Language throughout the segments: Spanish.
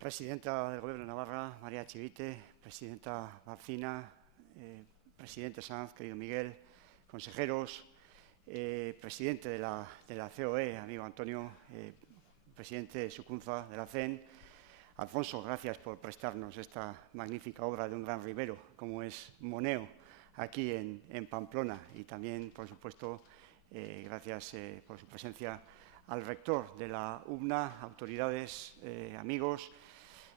Presidenta del Gobierno de Navarra, María Chivite, Presidenta Barcina, Presidente Sanz, querido Miguel, consejeros, Presidente de la COE, amigo Antonio, Presidente Sucunza de la CEN. Alfonso, gracias por prestarnos esta magnífica obra de un gran ribero, como es Moneo, aquí en Pamplona. Y también, por supuesto, gracias por su presencia al rector de la UBNA, autoridades, amigos,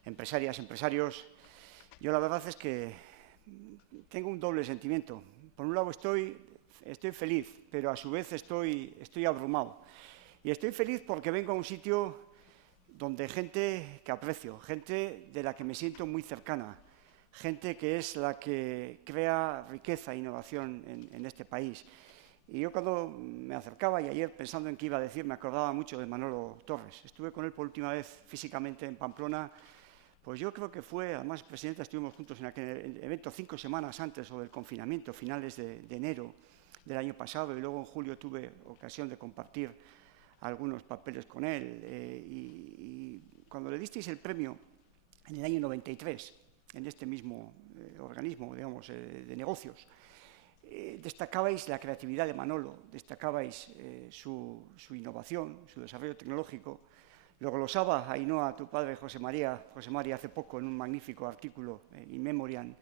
empresarias, empresarios. Yo la verdad es que tengo un doble sentimiento. Por un lado estoy feliz, pero a su vez estoy abrumado. Y estoy feliz porque vengo a un sitio donde gente que aprecio, gente de la que me siento muy cercana, gente que es la que crea riqueza e innovación en este país. Y yo cuando me acercaba, y ayer pensando en qué iba a decir, me acordaba mucho de Manolo Torres. Estuve con él por última vez físicamente en Pamplona, pues yo creo que fue, además, Presidenta, estuvimos juntos en aquel evento 5 semanas antes o del confinamiento, finales de enero del año pasado, y luego en julio tuve ocasión de compartir algunos papeles con él. Y cuando le disteis el premio en el año 93, en este mismo organismo, digamos, de negocios, destacabais la creatividad de Manolo, destacabais su innovación, su desarrollo tecnológico. Lo glosaba Ainhoa, tu padre, José María hace poco en un magnífico artículo in memoriam.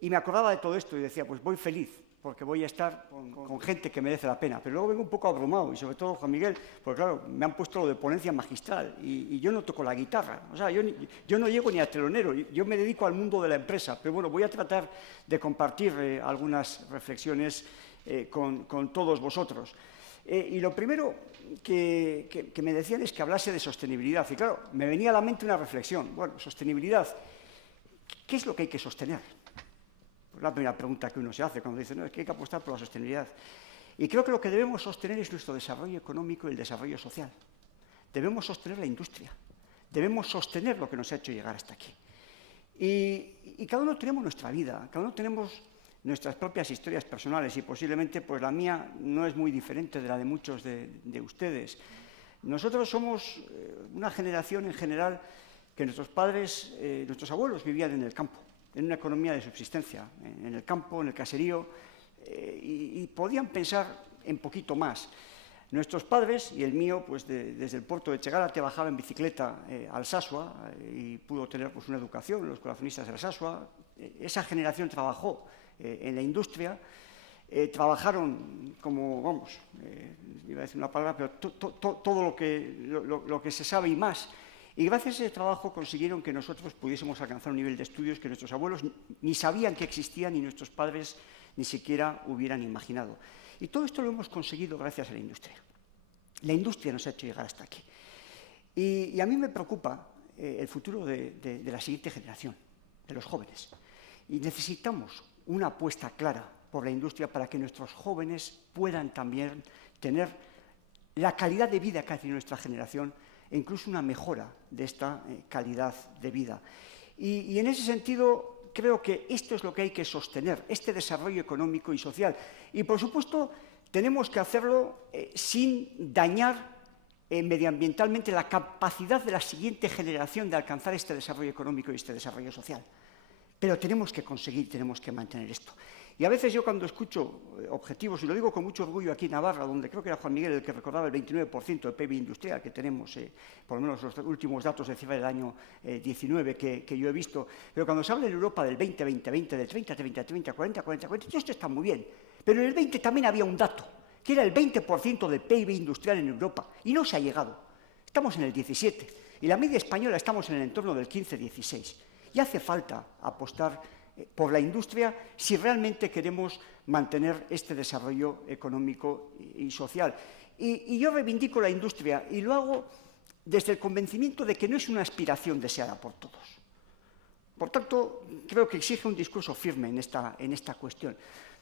Y me acordaba de todo esto y decía, pues voy feliz, porque voy a estar con gente que merece la pena. Pero luego vengo un poco abrumado, y sobre todo Juan Miguel, porque claro, me han puesto lo de ponencia magistral y yo no toco la guitarra. O sea, yo no llego ni a telonero, yo me dedico al mundo de la empresa. Pero bueno, voy a tratar de compartir algunas reflexiones con todos vosotros. Y lo primero que me decían es que hablase de sostenibilidad. Y claro, me venía a la mente una reflexión. Bueno, sostenibilidad, ¿qué es lo que hay que sostener? Pues la primera pregunta que uno se hace cuando dice, no, es que hay que apostar por la sostenibilidad. Y creo que lo que debemos sostener es nuestro desarrollo económico y el desarrollo social. Debemos sostener la industria. Debemos sostener lo que nos ha hecho llegar hasta aquí. Y cada uno tenemos nuestra vida, cada uno tenemos nuestras propias historias personales y posiblemente pues la mía no es muy diferente de la de muchos de ustedes. Nosotros somos una generación en general que nuestros padres, nuestros abuelos vivían en el campo, en una economía de subsistencia, en el campo, en el caserío, y podían pensar en poquito más. Nuestros padres, y el mío, pues desde el puerto de Chegarate bajaba en bicicleta al Sasua y pudo tener pues, una educación, los corazonistas del Sasua. Esa generación trabajó en la industria, trabajaron como, vamos, iba a decir una palabra, pero todo lo que se sabe y más. Y gracias a ese trabajo consiguieron que nosotros pudiésemos alcanzar un nivel de estudios que nuestros abuelos ni sabían que existían ni nuestros padres ni siquiera hubieran imaginado. Y todo esto lo hemos conseguido gracias a la industria. La industria nos ha hecho llegar hasta aquí. Y a mí me preocupa el futuro de la siguiente generación, de los jóvenes. Y necesitamos una apuesta clara por la industria para que nuestros jóvenes puedan también tener la calidad de vida que ha tenido nuestra generación e incluso una mejora de esta calidad de vida. Y en ese sentido, creo que esto es lo que hay que sostener, este desarrollo económico y social. Y, por supuesto, tenemos que hacerlo sin dañar medioambientalmente la capacidad de la siguiente generación de alcanzar este desarrollo económico y este desarrollo social. Pero tenemos que conseguir, tenemos que mantener esto. Y a veces yo cuando escucho objetivos, y lo digo con mucho orgullo aquí en Navarra, donde creo que era Juan Miguel el que recordaba el 29% de PIB industrial que tenemos, por lo menos los últimos datos de cifra del año 19 que yo he visto, pero cuando se habla en Europa del 20, 20, 20, del 30, 30, 30, 40, 40, 40, todo esto está muy bien. Pero en el 20 también había un dato, que era el 20% de PIB industrial en Europa, y no se ha llegado. Estamos en el 17, y la media española estamos en el entorno del 15-16. Y hace falta apostar por la industria si realmente queremos mantener este desarrollo económico y social. Y yo reivindico la industria y lo hago desde el convencimiento de que no es una aspiración deseada por todos. Por tanto, creo que exige un discurso firme en esta cuestión.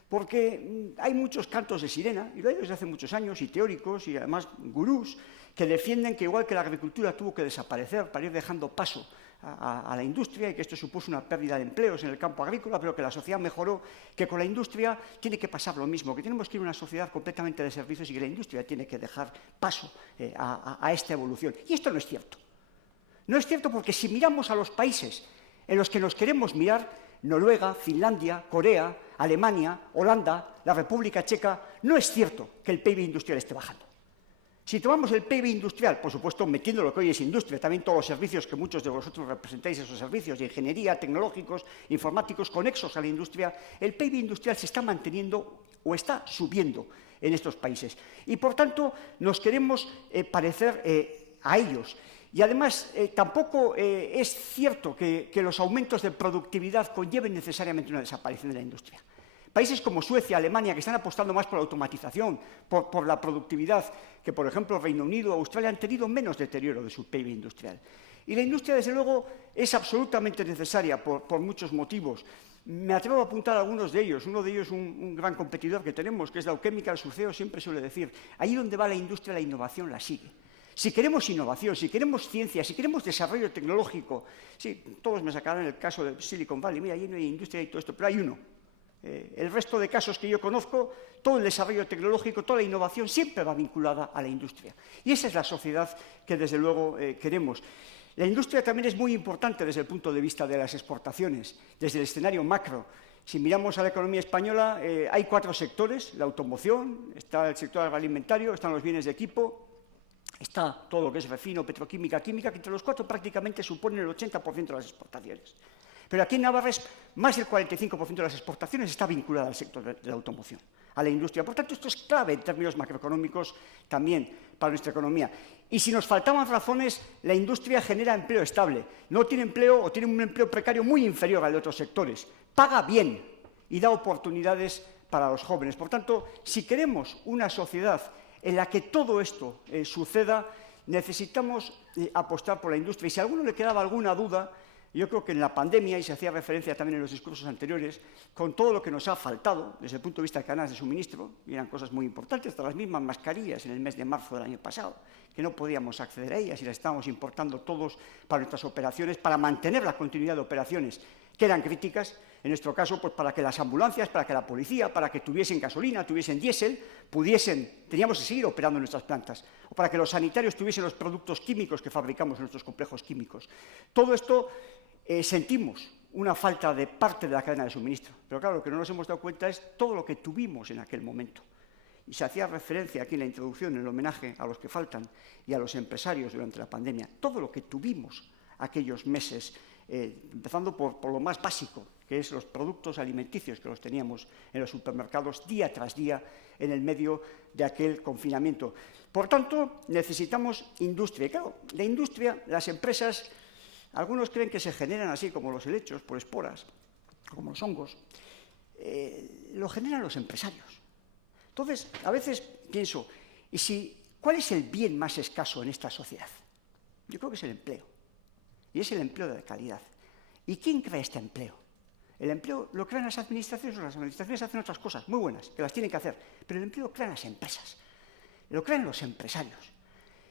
Porque hay muchos cantos de sirena, y lo hay desde hace muchos años, y teóricos, y además gurús, que defienden que igual que la agricultura tuvo que desaparecer para ir dejando paso a la industria y que esto supuso una pérdida de empleos en el campo agrícola, pero que la sociedad mejoró, que con la industria tiene que pasar lo mismo, que tenemos que ir a una sociedad completamente de servicios y que la industria tiene que dejar paso a esta evolución. Y esto no es cierto. No es cierto porque si miramos a los países en los que nos queremos mirar, Noruega, Finlandia, Corea, Alemania, Holanda, la República Checa, no es cierto que el PIB industrial esté bajando. Si tomamos el PIB industrial, por supuesto, metiendo lo que hoy es industria, también todos los servicios que muchos de vosotros representáis, esos servicios de ingeniería, tecnológicos, informáticos, conexos a la industria, el PIB industrial se está manteniendo o está subiendo en estos países. Y, por tanto, nos queremos parecer a ellos. Y, además, tampoco es cierto que los aumentos de productividad conlleven necesariamente una desaparición de la industria. Países como Suecia, Alemania, que están apostando más por la automatización, por la productividad, que, por ejemplo, Reino Unido o Australia han tenido menos deterioro de su PIB industrial. Y la industria, desde luego, es absolutamente necesaria por muchos motivos. Me atrevo a apuntar a algunos de ellos. Uno de ellos es un gran competidor que tenemos, que es Dow Chemical. Su CEO siempre suele decir, ahí donde va la industria, la innovación la sigue. Si queremos innovación, si queremos ciencia, si queremos desarrollo tecnológico, sí, todos me sacarán el caso de Silicon Valley, mira, allí no hay industria y todo esto, pero hay uno. El resto de casos que yo conozco, todo el desarrollo tecnológico, toda la innovación siempre va vinculada a la industria. Y esa es la sociedad que, desde luego, queremos. La industria también es muy importante desde el punto de vista de las exportaciones, desde el escenario macro. Si miramos a la economía española, hay 4 sectores: la automoción, está el sector agroalimentario, están los bienes de equipo, está todo lo que es refino, petroquímica, química, que entre los 4 prácticamente suponen el 80% de las exportaciones. Pero aquí en Navarra más del 45% de las exportaciones está vinculada al sector de la automoción, a la industria. Por tanto, esto es clave en términos macroeconómicos también para nuestra economía. Y si nos faltaban razones, la industria genera empleo estable. No tiene empleo o tiene un empleo precario muy inferior al de otros sectores. Paga bien y da oportunidades para los jóvenes. Por tanto, si queremos una sociedad en la que todo esto suceda, necesitamos apostar por la industria. Y si a alguno le quedaba alguna duda, yo creo que en la pandemia, y se hacía referencia también en los discursos anteriores, con todo lo que nos ha faltado desde el punto de vista de cadenas de suministro, y eran cosas muy importantes, hasta las mismas mascarillas en el mes de marzo del año pasado, que no podíamos acceder a ellas y las estábamos importando todos para nuestras operaciones, para mantener la continuidad de operaciones que eran críticas, en nuestro caso, pues para que las ambulancias, para que la policía, para que tuviesen gasolina, tuviesen diésel, teníamos que seguir operando en nuestras plantas, o para que los sanitarios tuviesen los productos químicos que fabricamos en nuestros complejos químicos. Todo esto sentimos una falta de parte de la cadena de suministro, pero claro, lo que no nos hemos dado cuenta es todo lo que tuvimos en aquel momento. Y se hacía referencia aquí en la introducción, en el homenaje a los que faltan y a los empresarios durante la pandemia, todo lo que tuvimos aquellos meses, empezando por lo más básico, que es los productos alimenticios que los teníamos en los supermercados día tras día en el medio de aquel confinamiento. Por tanto, necesitamos industria. Y claro, la industria, las empresas, algunos creen que se generan así como los helechos, por esporas, como los hongos. Lo generan los empresarios. Entonces, a veces pienso, ¿cuál es el bien más escaso en esta sociedad? Yo creo que es el empleo. Y es el empleo de calidad. ¿Y quién crea este empleo? El empleo lo crean las administraciones, o las administraciones hacen otras cosas muy buenas, que las tienen que hacer, pero el empleo lo crean las empresas, lo crean los empresarios.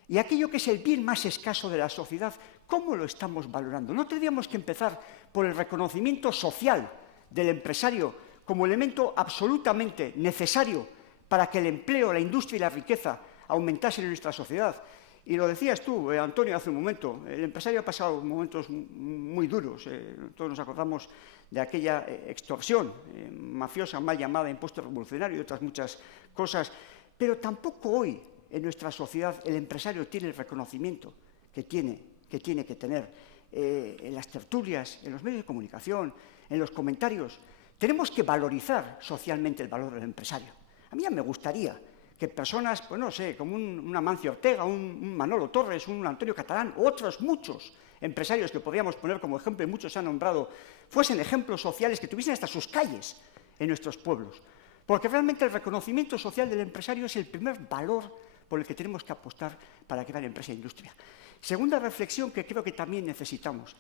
Y aquello que es el bien más escaso de la sociedad, ¿cómo lo estamos valorando? ¿No tendríamos que empezar por el reconocimiento social del empresario como elemento absolutamente necesario para que el empleo, la industria y la riqueza aumentasen en nuestra sociedad? Y lo decías tú, Antonio, hace un momento, el empresario ha pasado momentos muy duros. Todos nos acordamos de aquella extorsión mafiosa mal llamada impuesto revolucionario y otras muchas cosas, pero tampoco hoy en nuestra sociedad el empresario tiene el reconocimiento que tiene que tener. En las tertulias, en los medios de comunicación, en los comentarios, tenemos que valorizar socialmente el valor del empresario. A mí ya me gustaría que personas, pues no sé, como un Amancio Ortega, un Manolo Torres, un Antonio Catalán, u otros muchos empresarios que podríamos poner como ejemplo, y muchos se han nombrado, fuesen ejemplos sociales que tuviesen hasta sus calles en nuestros pueblos. Porque realmente el reconocimiento social del empresario es el primer valor por el que tenemos que apostar para crear empresa e industria. Segunda reflexión que creo que también necesitamos.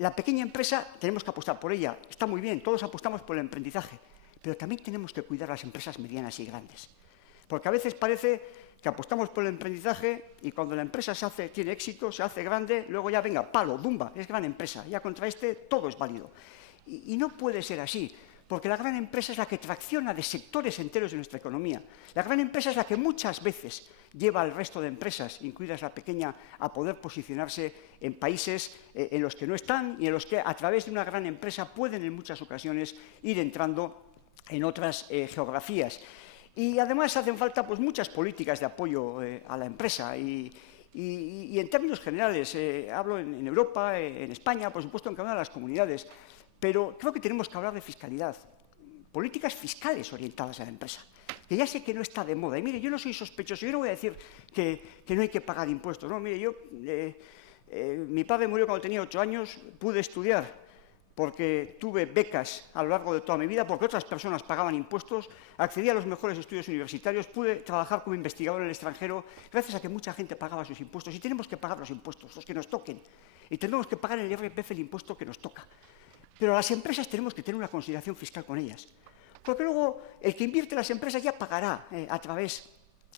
La pequeña empresa tenemos que apostar por ella, está muy bien, todos apostamos por el emprendizaje, pero también tenemos que cuidar las empresas medianas y grandes. Porque a veces parece que apostamos por el emprendizaje y cuando la empresa tiene éxito, se hace grande, luego ya venga, palo, bumba, es gran empresa, ya contra todo es válido. Y no puede ser así, porque la gran empresa es la que tracciona de sectores enteros de nuestra economía. La gran empresa es la que muchas veces lleva al resto de empresas, incluidas la pequeña, a poder posicionarse en países en los que no están y en los que a través de una gran empresa pueden en muchas ocasiones ir entrando en otras geografías. Y además hacen falta pues, muchas políticas de apoyo a la empresa y en términos generales, hablo en Europa, en España, por supuesto en cada una de las comunidades, pero creo que tenemos que hablar de fiscalidad, políticas fiscales orientadas a la empresa, que ya sé que no está de moda. Y mire, yo no soy sospechoso, yo no voy a decir que no hay que pagar impuestos. No, mire, mi padre murió cuando tenía 8 años, pude estudiar porque tuve becas a lo largo de toda mi vida, porque otras personas pagaban impuestos, accedí a los mejores estudios universitarios, pude trabajar como investigador en el extranjero, gracias a que mucha gente pagaba sus impuestos. Y tenemos que pagar los impuestos, los que nos toquen. Y tenemos que pagar el IRPF, el impuesto que nos toca. Pero a las empresas tenemos que tener una consideración fiscal con ellas. Porque luego el que invierte en las empresas ya pagará a través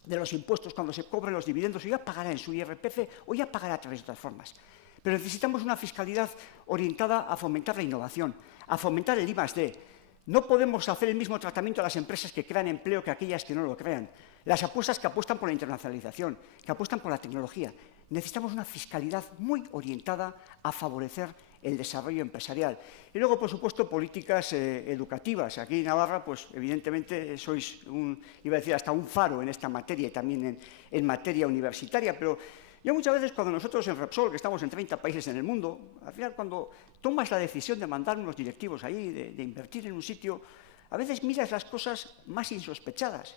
de los impuestos cuando se cobren los dividendos, o ya pagará en su IRPF, o ya pagará a través de otras formas. Pero necesitamos una fiscalidad orientada a fomentar la innovación, a fomentar el I+D. No podemos hacer el mismo tratamiento a las empresas que crean empleo que a aquellas que no lo crean. Las apuestas que apuestan por la internacionalización, que apuestan por la tecnología. Necesitamos una fiscalidad muy orientada a favorecer el desarrollo empresarial. Y luego, por supuesto, políticas educativas. Aquí en Navarra, pues evidentemente sois iba a decir hasta un faro en esta materia y también en materia universitaria, pero yo muchas veces cuando nosotros en Repsol, que estamos en 30 países en el mundo, al final cuando tomas la decisión de mandar unos directivos ahí, de invertir en un sitio, a veces miras las cosas más insospechadas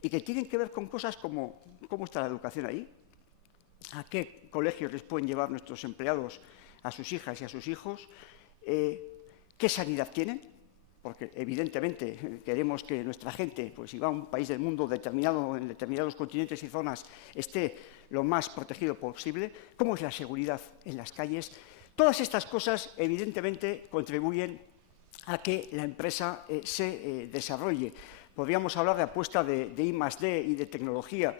y que tienen que ver con cosas como cómo está la educación ahí, a qué colegios les pueden llevar nuestros empleados a sus hijas y a sus hijos, qué sanidad tienen, porque evidentemente queremos que nuestra gente, pues si va a un país del mundo determinado, en determinados continentes y zonas, esté lo más protegido posible, cómo es la seguridad en las calles. Todas estas cosas evidentemente contribuyen a que la empresa se desarrolle. Podríamos hablar de apuesta de I+D y de tecnología.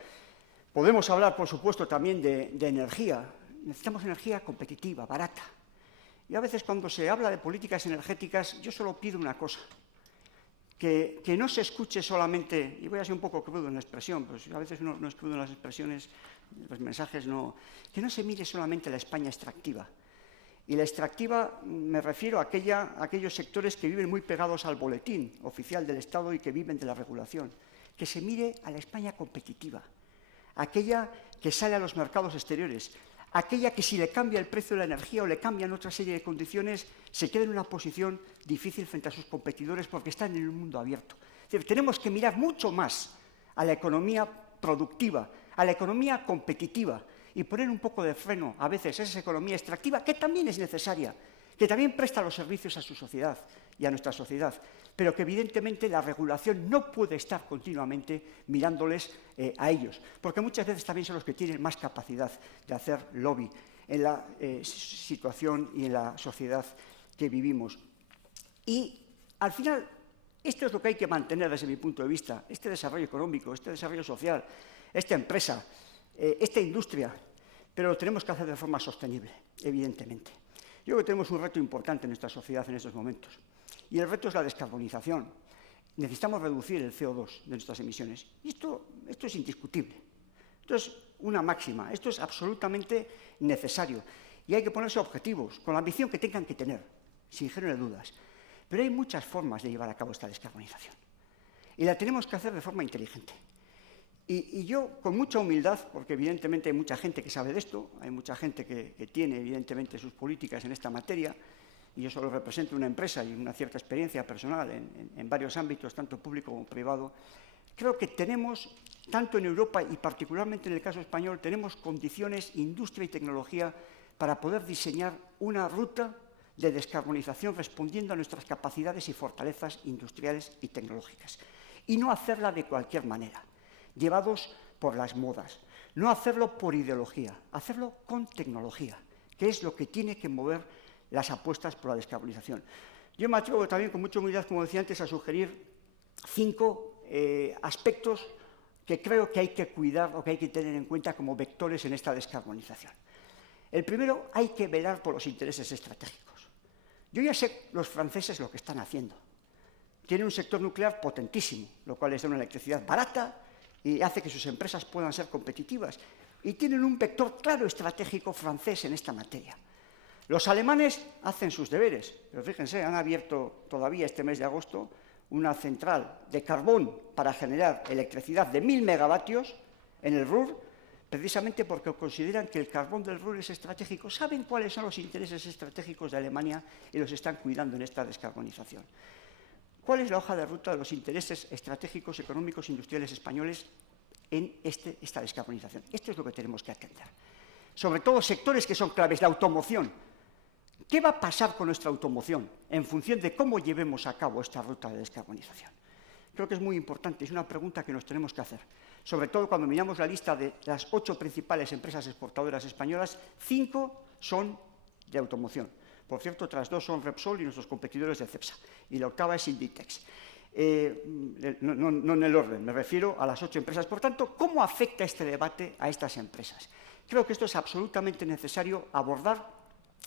Podemos hablar, por supuesto, también de energía. Necesitamos energía competitiva, barata. Y a veces cuando se habla de políticas energéticas, yo solo pido una cosa, que no se escuche solamente, y voy a ser un poco crudo en la expresión, pues a veces no es crudo en las expresiones, los mensajes no, que no se mire solamente la España extractiva. Y la extractiva me refiero a aquellos sectores que viven muy pegados al boletín oficial del Estado y que viven de la regulación. Que se mire a la España competitiva, aquella que sale a los mercados exteriores, aquella que si le cambia el precio de la energía o le cambian otra serie de condiciones, se queda en una posición difícil frente a sus competidores porque están en un mundo abierto. Es decir, tenemos que mirar mucho más a la economía productiva, a la economía competitiva y poner un poco de freno a veces a esa economía extractiva que también es necesaria, que también presta los servicios a su sociedad y a nuestra sociedad, pero que evidentemente la regulación no puede estar continuamente mirándoles a ellos, porque muchas veces también son los que tienen más capacidad de hacer lobby en la situación y en la sociedad que vivimos. Y al final, esto es lo que hay que mantener desde mi punto de vista, este desarrollo económico, este desarrollo social, esta empresa, esta industria, pero lo tenemos que hacer de forma sostenible, evidentemente. Yo creo que tenemos un reto importante en nuestra sociedad en estos momentos, y el reto es la descarbonización. Necesitamos reducir el CO2 de nuestras emisiones, y esto es indiscutible. Esto es una máxima, esto es absolutamente necesario, y hay que ponerse objetivos, con la ambición que tengan que tener, sin género de dudas. Pero hay muchas formas de llevar a cabo esta descarbonización, y la tenemos que hacer de forma inteligente. Y yo, con mucha humildad, porque evidentemente hay mucha gente que sabe de esto, hay mucha gente que tiene evidentemente sus políticas en esta materia, y yo solo represento una empresa y una cierta experiencia personal en varios ámbitos, tanto público como privado, creo que tenemos, tanto en Europa y particularmente en el caso español, tenemos condiciones, industria y tecnología para poder diseñar una ruta de descarbonización respondiendo a nuestras capacidades y fortalezas industriales y tecnológicas. Y no hacerla de cualquier manera, llevados por las modas. No hacerlo por ideología, hacerlo con tecnología, que es lo que tiene que mover las apuestas por la descarbonización. Yo me atrevo también, con mucha humildad, como decía antes, a sugerir 5 aspectos que creo que hay que cuidar o que hay que tener en cuenta como vectores en esta descarbonización. El primero, hay que velar por los intereses estratégicos. Yo ya sé los franceses lo que están haciendo. Tienen un sector nuclear potentísimo, lo cual les da una electricidad barata y hace que sus empresas puedan ser competitivas. Y tienen un vector claro estratégico francés en esta materia. Los alemanes hacen sus deberes, pero fíjense, han abierto todavía este mes de agosto una central de carbón para generar electricidad de 1000 megavatios en el Ruhr, precisamente porque consideran que el carbón del Ruhr es estratégico. Saben cuáles son los intereses estratégicos de Alemania y los están cuidando en esta descarbonización. ¿Cuál es la hoja de ruta de los intereses estratégicos, económicos, industriales españoles en esta descarbonización? Esto es lo que tenemos que atender. Sobre todo sectores que son claves, la automoción. ¿Qué va a pasar con nuestra automoción en función de cómo llevemos a cabo esta ruta de descarbonización? Creo que es muy importante, es una pregunta que nos tenemos que hacer. Sobre todo cuando miramos la lista de las 8 principales empresas exportadoras españolas, 5 son de automoción. Por cierto, otras 2 son Repsol y nuestros competidores de Cepsa. Y la octava es Inditex. No en el orden, me refiero a las 8 empresas. Por tanto, ¿cómo afecta este debate a estas empresas? Creo que esto es absolutamente necesario abordar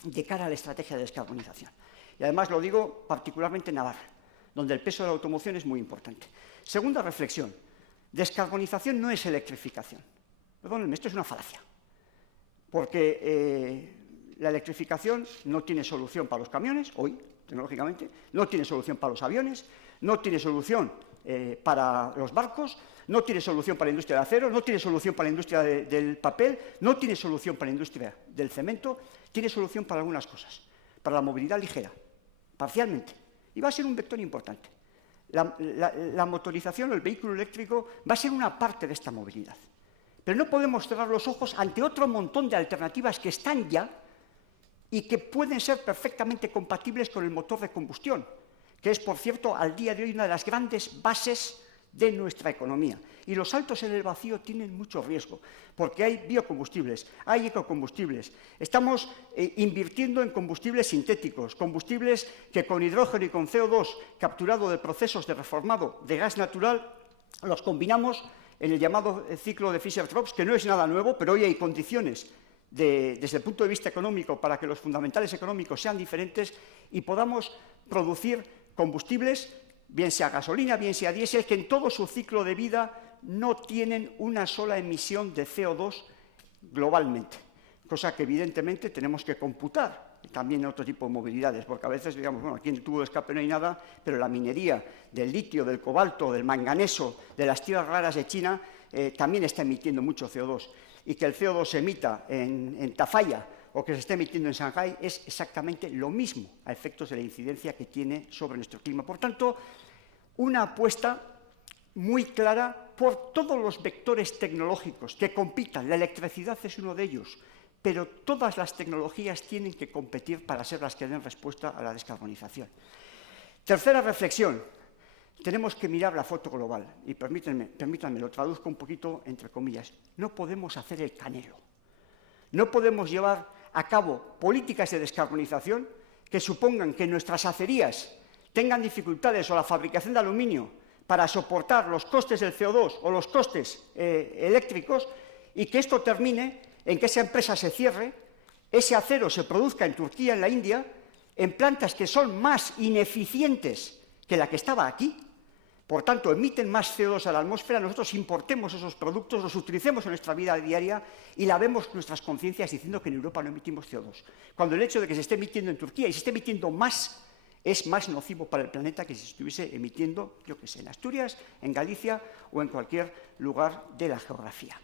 de cara a la estrategia de descarbonización. Y además lo digo particularmente en Navarra, donde el peso de la automoción es muy importante. Segunda reflexión, descarbonización no es electrificación. Perdónenme, esto es una falacia, porque la electrificación no tiene solución para los camiones, hoy, tecnológicamente, no tiene solución para los aviones, no tiene solución para los barcos, no tiene solución para la industria del acero, no tiene solución para la industria del papel, no tiene solución para la industria del cemento, tiene solución para algunas cosas, para la movilidad ligera, parcialmente, y va a ser un vector importante. La motorización o el vehículo eléctrico va a ser una parte de esta movilidad. Pero no podemos cerrar los ojos ante otro montón de alternativas que están ya y que pueden ser perfectamente compatibles con el motor de combustión, que es, por cierto, al día de hoy una de las grandes bases de nuestra economía. Y los saltos en el vacío tienen mucho riesgo, porque hay biocombustibles, hay ecocombustibles. Estamos invirtiendo en combustibles sintéticos, combustibles que con hidrógeno y con CO2 capturado de procesos de reformado de gas natural, los combinamos en el llamado ciclo de Fischer-Tropsch, que no es nada nuevo, pero hoy hay condiciones desde el punto de vista económico para que los fundamentales económicos sean diferentes y podamos producir combustibles, bien sea gasolina, bien sea diésel, que en todo su ciclo de vida no tienen una sola emisión de CO2 globalmente, cosa que evidentemente tenemos que computar también en otro tipo de movilidades, porque a veces, digamos, bueno, aquí en el tubo de escape no hay nada, pero la minería del litio, del cobalto, del manganeso, de las tierras raras de China, también está emitiendo mucho CO2. Y que el CO2 se emita en Tafalla o que se esté emitiendo en Shanghái es exactamente lo mismo a efectos de la incidencia que tiene sobre nuestro clima. Por tanto, una apuesta muy clara por todos los vectores tecnológicos que compitan. La electricidad es uno de ellos, pero todas las tecnologías tienen que competir para ser las que den respuesta a la descarbonización. Tercera reflexión. Tenemos que mirar la foto global, y permítanme, lo traduzco un poquito entre comillas. No podemos hacer el canelo. No podemos llevar a cabo políticas de descarbonización que supongan que nuestras acerías tengan dificultades o la fabricación de aluminio para soportar los costes del CO2 o los costes eléctricos y que esto termine en que esa empresa se cierre, ese acero se produzca en Turquía, en la India, en plantas que son más ineficientes que la que estaba aquí. Por tanto, emiten más CO2 a la atmósfera, nosotros importemos esos productos, los utilicemos en nuestra vida diaria y lavemos nuestras conciencias diciendo que en Europa no emitimos CO2. Cuando el hecho de que se esté emitiendo en Turquía y se esté emitiendo más es más nocivo para el planeta que si se estuviese emitiendo, yo qué sé, en Asturias, en Galicia o en cualquier lugar de la geografía.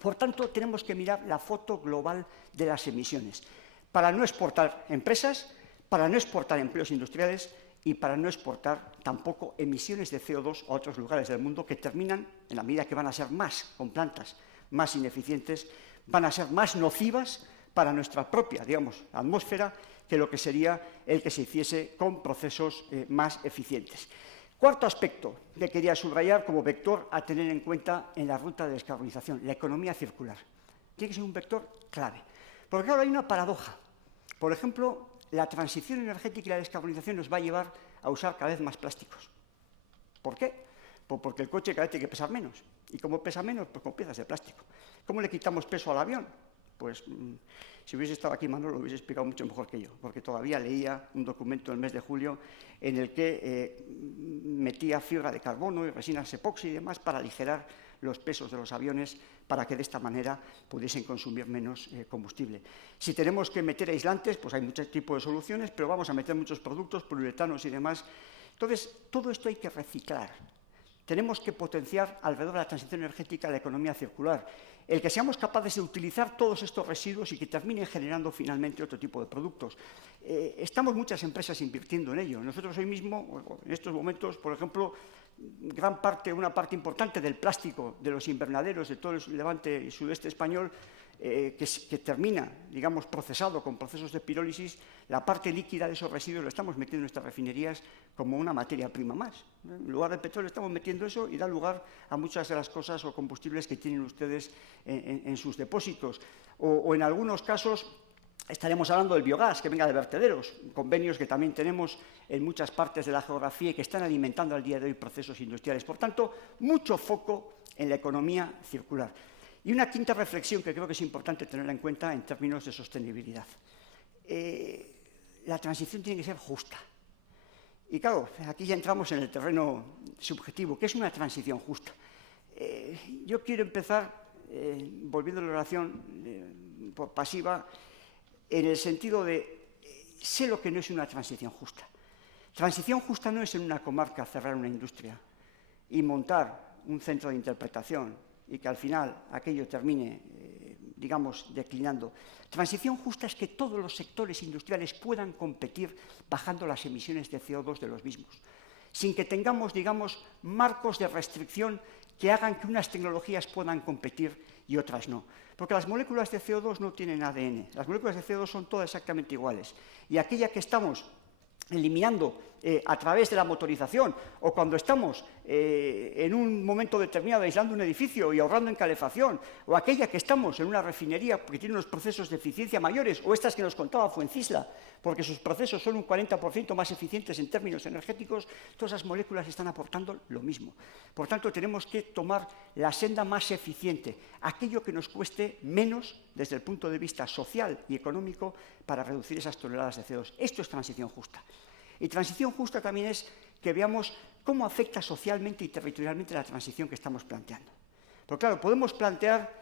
Por tanto, tenemos que mirar la foto global de las emisiones para no exportar empresas, para no exportar empleos industriales y para no exportar tampoco emisiones de CO2 a otros lugares del mundo que terminan, en la medida que van a ser más con plantas más ineficientes, van a ser más nocivas para nuestra propia, digamos, atmósfera que lo que sería el que se hiciese con procesos más eficientes. Cuarto aspecto que quería subrayar como vector a tener en cuenta en la ruta de descarbonización, la economía circular. Tiene que ser un vector clave. Porque claro, hay una paradoja. Por ejemplo, la transición energética y la descarbonización nos va a llevar a usar cada vez más plásticos. ¿Por qué? Pues porque el coche cada vez tiene que pesar menos. Y como pesa menos, pues con piezas de plástico. ¿Cómo le quitamos peso al avión? Pues si hubiese estado aquí Manolo lo hubiese explicado mucho mejor que yo, porque todavía leía un documento en el mes de julio en el que metía fibra de carbono y resinas epoxi y demás para aligerar los pesos de los aviones para que de esta manera pudiesen consumir menos combustible. Si tenemos que meter aislantes, pues hay muchos tipos de soluciones, pero vamos a meter muchos productos, poliuretanos y demás. Entonces, todo esto hay que reciclar. Tenemos que potenciar alrededor de la transición energética la economía circular. El que seamos capaces de utilizar todos estos residuos y que terminen generando finalmente otro tipo de productos. Estamos muchas empresas invirtiendo en ello. Nosotros hoy mismo, en estos momentos, por ejemplo, una parte importante del plástico de los invernaderos de todo el levante y sudeste español, que termina, digamos, procesado con procesos de pirólisis, la parte líquida de esos residuos lo estamos metiendo en nuestras refinerías como una materia prima más. En lugar de petróleo estamos metiendo eso y da lugar a muchas de las cosas o combustibles que tienen ustedes en sus depósitos. O en algunos casos estaremos hablando del biogás que venga de vertederos, convenios que también tenemos en muchas partes de la geografía y que están alimentando al día de hoy procesos industriales. Por tanto, mucho foco en la economía circular. Y una quinta reflexión que creo que es importante tener en cuenta en términos de sostenibilidad. La transición tiene que ser justa. Y claro, aquí ya entramos en el terreno subjetivo. ¿Qué es una transición justa? Yo quiero empezar, volviendo a la oración por pasiva, en el sentido de sé lo que no es una transición justa. Transición justa no es en una comarca cerrar una industria y montar un centro de interpretación y que al final aquello termine, digamos, declinando. Transición justa es que todos los sectores industriales puedan competir bajando las emisiones de CO2 de los mismos, sin que tengamos, digamos, marcos de restricción que hagan que unas tecnologías puedan competir y otras no. Porque las moléculas de CO2 no tienen ADN, las moléculas de CO2 son todas exactamente iguales. Y aquella que estamos eliminando a través de la motorización o cuando estamos en un momento determinado aislando un edificio y ahorrando en calefacción, o aquella que estamos en una refinería porque tiene unos procesos de eficiencia mayores, o estas que nos contaba Fuencisla, porque sus procesos son un 40% más eficientes en términos energéticos, todas esas moléculas están aportando lo mismo. Por tanto, tenemos que tomar la senda más eficiente, aquello que nos cueste menos desde el punto de vista social y económico para reducir esas toneladas de CO2. Esto es transición justa. Y transición justa también es que veamos cómo afecta socialmente y territorialmente la transición que estamos planteando. Porque claro, podemos plantear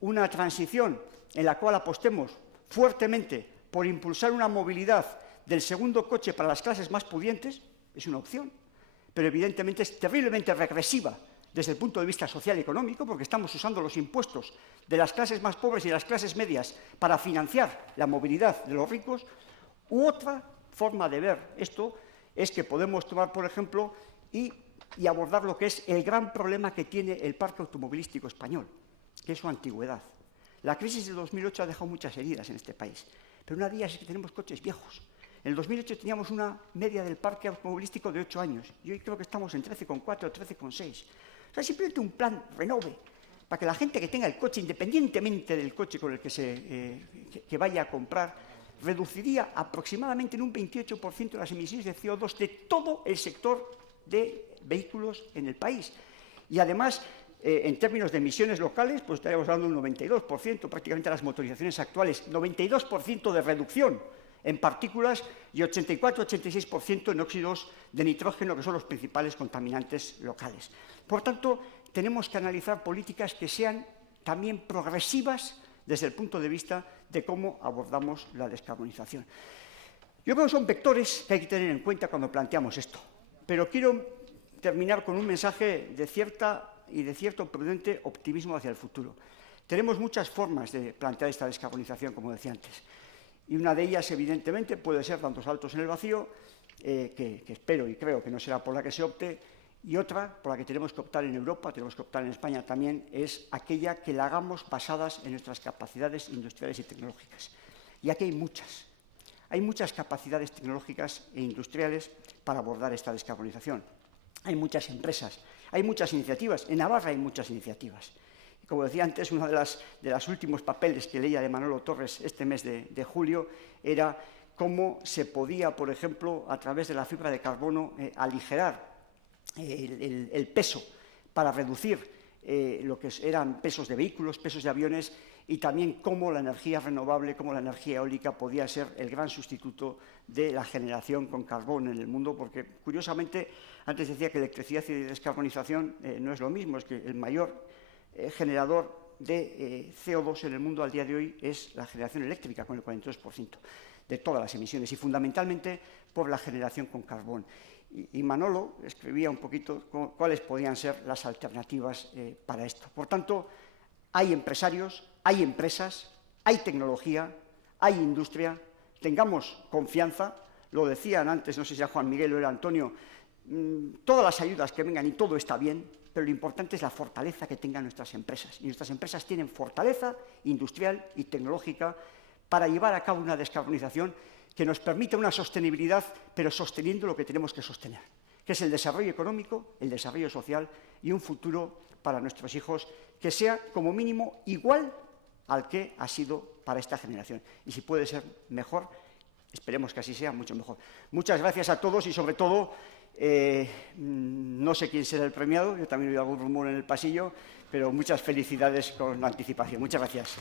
una transición en la cual apostemos fuertemente por impulsar una movilidad del segundo coche para las clases más pudientes, es una opción, pero evidentemente es terriblemente regresiva desde el punto de vista social y económico, porque estamos usando los impuestos de las clases más pobres y de las clases medias para financiar la movilidad de los ricos. U otra forma de ver esto es que podemos tomar, por ejemplo, y abordar lo que es el gran problema que tiene el parque automovilístico español, que es su antigüedad. La crisis de 2008 ha dejado muchas heridas en este país, pero una de ellas es que tenemos coches viejos. En el 2008 teníamos una media del parque automovilístico de 8 años y hoy creo que estamos en 13,4 o 13,6. O sea, simplemente un plan renove para que la gente que tenga el coche, independientemente del coche con el que vaya a comprar, reduciría aproximadamente en un 28% las emisiones de CO2 de todo el sector de vehículos en el país. Y además, en términos de emisiones locales, pues estaríamos hablando de un 92%, prácticamente las motorizaciones actuales, 92% de reducción en partículas y 84-86% en óxidos de nitrógeno, que son los principales contaminantes locales. Por tanto, tenemos que analizar políticas que sean también progresivas desde el punto de vista de cómo abordamos la descarbonización. Yo creo que son vectores que hay que tener en cuenta cuando planteamos esto, pero quiero terminar con un mensaje de cierto prudente optimismo hacia el futuro. Tenemos muchas formas de plantear esta descarbonización, como decía antes, y una de ellas, evidentemente, puede ser dando saltos en el vacío, que espero y creo que no será por la que se opte, y otra, por la que tenemos que optar en Europa, tenemos que optar en España también, es aquella que la hagamos basadas en nuestras capacidades industriales y tecnológicas. Y aquí hay muchas capacidades tecnológicas e industriales para abordar esta descarbonización. Hay muchas empresas, hay muchas iniciativas. En Navarra hay muchas iniciativas. Y como decía antes, uno de los últimos papeles que leía de Manolo Torres este mes de julio era cómo se podía, por ejemplo, a través de la fibra de carbono, aligerar el peso para reducir lo que eran pesos de vehículos, pesos de aviones, y también cómo la energía renovable, cómo la energía eólica podía ser el gran sustituto de la generación con carbón en el mundo, porque curiosamente antes decía que electricidad y descarbonización no es lo mismo, es que el mayor generador de CO2 en el mundo al día de hoy es la generación eléctrica, con el 42% de todas las emisiones, y fundamentalmente por la generación con carbón. Y Manolo escribía un poquito cuáles podían ser las alternativas para esto. Por tanto, hay empresarios, hay empresas, hay tecnología, hay industria. Tengamos confianza, lo decían antes, no sé si era Juan Miguel o era Antonio, todas las ayudas que vengan y todo está bien, pero lo importante es la fortaleza que tengan nuestras empresas. Y nuestras empresas tienen fortaleza industrial y tecnológica para llevar a cabo una descarbonización que nos permita una sostenibilidad, pero sosteniendo lo que tenemos que sostener, que es el desarrollo económico, el desarrollo social y un futuro para nuestros hijos que sea, como mínimo, igual al que ha sido para esta generación. Y si puede ser mejor, esperemos que así sea, mucho mejor. Muchas gracias a todos y, sobre todo, no sé quién será el premiado, yo también he oído algún rumor en el pasillo, pero muchas felicidades con anticipación. Muchas gracias.